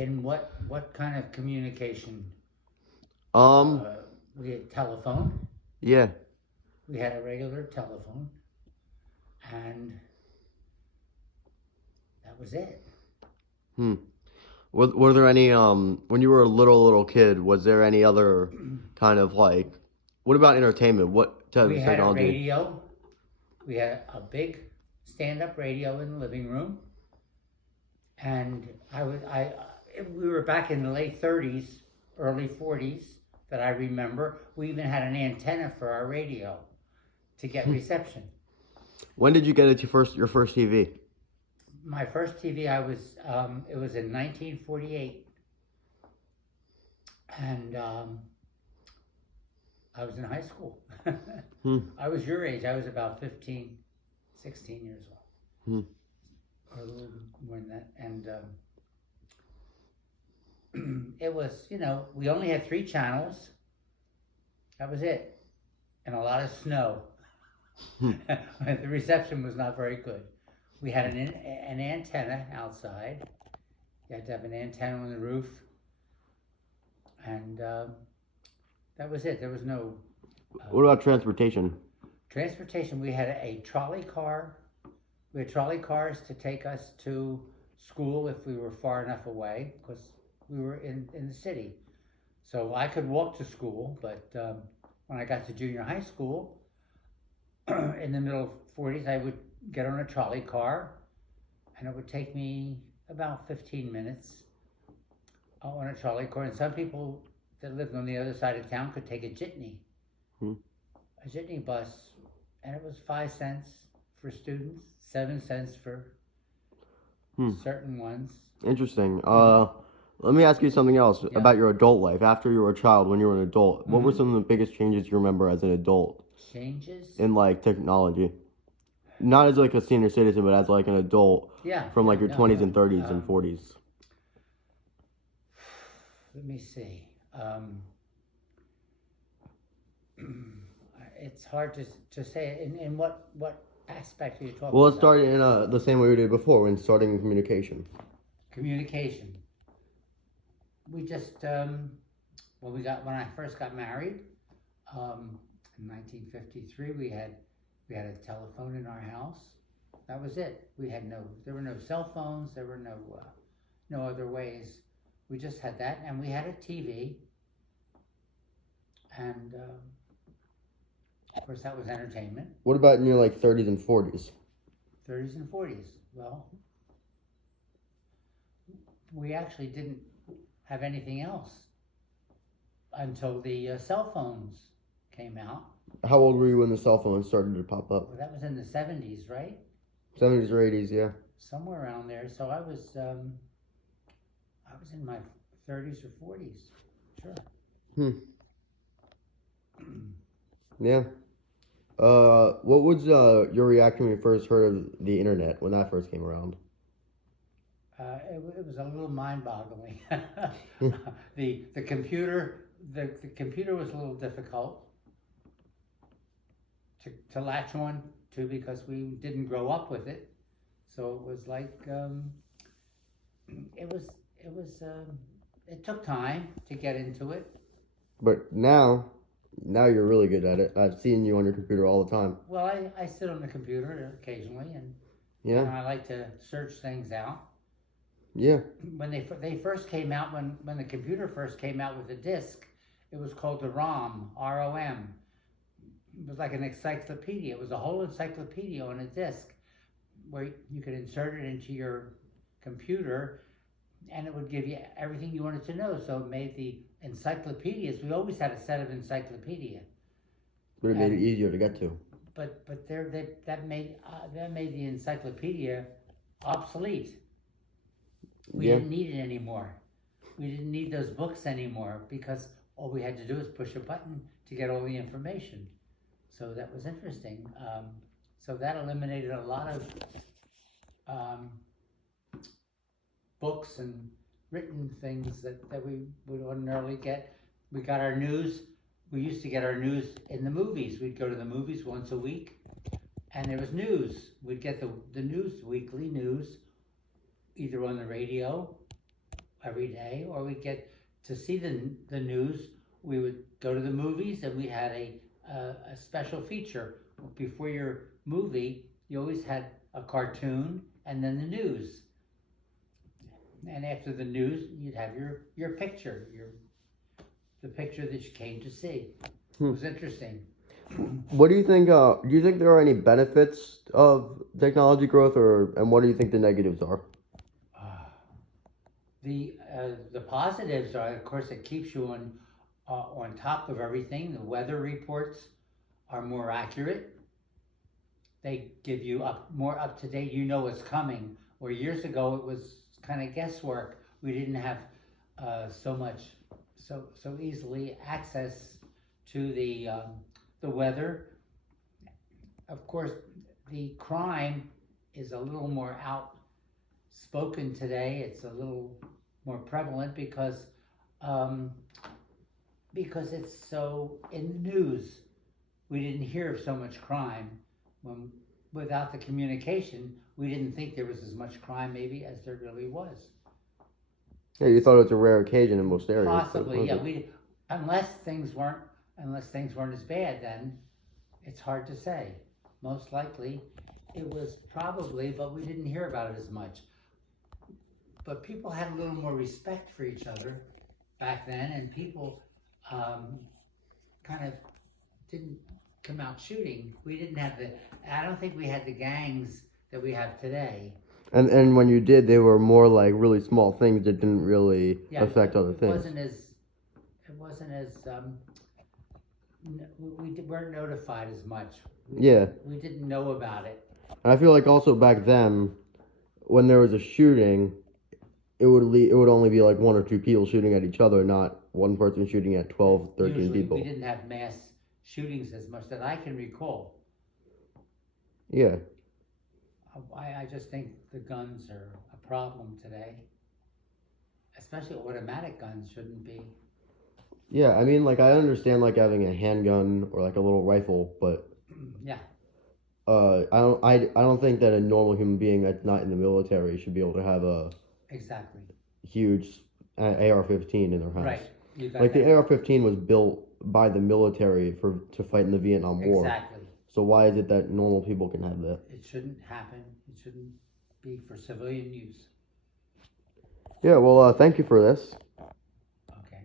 In what kind of communication? Um, We had telephone. yeah. We had a regular telephone, and that was it. Hmm. Were there any when you were a little kid, was there any other kind of like what about entertainment? What type We of had a technology? radio. We had a big stand-up radio in the living room, and we were back in the late 30s, early 40s that I remember. We even had an antenna for our radio to get reception. When did you get it your first TV? My first TV, it was in 1948, and I was in high school. Hmm. I was your age. I was about 15, 16 years old, Hmm. or a little more than that. And it was, we only had 3 channels. That was it, and a lot of snow. Hmm. The reception was not very good. We had an antenna outside. You had to have an antenna on the roof, and that was it. There was no What about transportation? transportation. We had a trolley car. We had trolley cars to take us to school if we were far enough away, because we were in the city. So I could walk to school, but when I got to junior high school, in the middle of 40s, I would get on a trolley car, and it would take me about 15 minutes on a trolley car. And some people that lived on the other side of town could take a jitney, Hmm. a jitney bus, and it was 5 cents for students, 7 cents for Hmm. certain ones. Interesting. Let me ask you something else about your adult life. After you were a child, when you were an adult, what were some of the biggest changes you remember as an adult Changes? in like technology? Not as like a senior citizen, but as like an adult Yeah. from like your 20s yeah. and 30s and 40s. Let me see. It's hard to say. In what aspect are you talking Well, let's about? start in the same way we did before when starting communication. Communication. We just when I first got married, in 1953, we had a telephone in our house. That was it. There were no cell phones. There were no other ways. We just had that, and we had a TV, and of course that was entertainment. What about in your like 30s and 40s? 30s and 40s. Well, we actually didn't have anything else until the cell phones came out. How old were you when the cell phone started to pop up? Well, that was in the 70s, right? 70s or 80s, yeah. Somewhere around there. So I was in my 30s or 40s. Sure. Yeah. What was your reaction when you first heard of the internet when that first came around? It was a little mind-boggling. The computer was a little difficult to latch on to, because we didn't grow up with it. So it was like it took time to get into it. But now you're really good at it. I've seen you on your computer all the time. Well, I sit on the computer occasionally, and I like to search things out. Yeah. When they first came out, when the computer first came out with the disc, it was called the ROM, ROM. It was like an encyclopedia. It was a whole encyclopedia on a disc where you could insert it into your computer, and it would give you everything you wanted to know. So it made the encyclopedias. We always had a set of encyclopedia. But it made it easier to get to. But that made the encyclopedia obsolete. We didn't need it anymore. We didn't need those books anymore, because all we had to do was push a button to get all the information. So that was interesting. So that eliminated a lot of books and written things that we would ordinarily get. We got our news. We used to get our news in the movies. We'd go to the movies once a week, and there was news. We'd get the news, weekly news, either on the radio every day, or we'd get to see the news. We would go to the movies, and we had a special feature before your movie. You always had a cartoon and then the news, and after the news, you'd have your picture, the picture that you came to see. It was interesting. What do you think? Do you think there are any benefits of technology growth, and what do you think the negatives are? Uh, the positives are, of course, it keeps you on top of everything. The weather reports are more accurate. They give you more up to date. You know what's coming. Where years ago it was kind of guesswork. We didn't have so easily access to the weather. Of course, the crime is a little more outspoken today. It's a little more prevalent um, because it's so in the news. We didn't hear of so much crime when without the communication. We didn't think there was as much crime maybe as there really was. Yeah, you thought it was a rare occasion in most areas. Possibly, yeah. Unless things weren't as bad, then it's hard to say. Most likely, it was probably, but we didn't hear about it as much. But people had a little more respect for each other back then, and people kind of didn't come out shooting. We didn't have I don't think we had the gangs that we have today. And when you did, they were more like really small things that didn't really affect other things. It wasn't as we weren't notified as much. We didn't know about it. And I feel like also back then, when there was a shooting, it would only be like one or two people shooting at each other, not one person shooting at 12, 13 Usually, people. we didn't have mass shootings as much that I can recall. Yeah. I just think the guns are a problem today. Especially automatic guns shouldn't be. Yeah, I mean, like, I understand, like, having a handgun or, like, a little rifle, but... Yeah. I don't think that a normal human being that's not in the military should be able to have a... Exactly. Huge AR-15 in their house. Right. Like, the AR-15 was built by the military to fight in the Vietnam War. Exactly. So why is it that normal people can have that? It shouldn't happen. It shouldn't be for civilian use. Yeah, well, thank you for this. Okay.